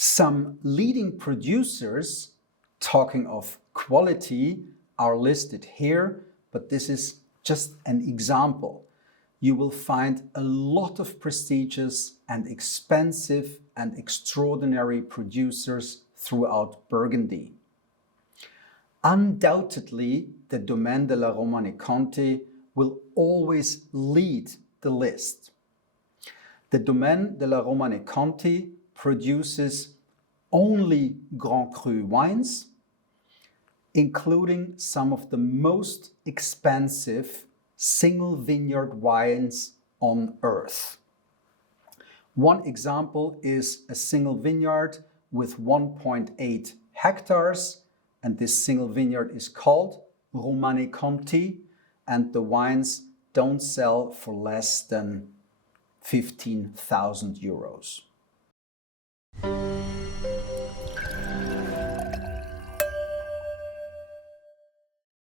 Some leading producers, talking of quality, are listed here, but this is just an example. You will find a lot of prestigious and expensive and extraordinary producers throughout Burgundy. Undoubtedly, the Domaine de la Romanée-Conti will always lead the list. The Domaine de la Romanée-Conti produces only Grand Cru wines, including some of the most expensive single vineyard wines on earth. One example is a single vineyard with 1.8 hectares, and this single vineyard is called Romanée-Conti, and the wines don't sell for less than 15,000 euros.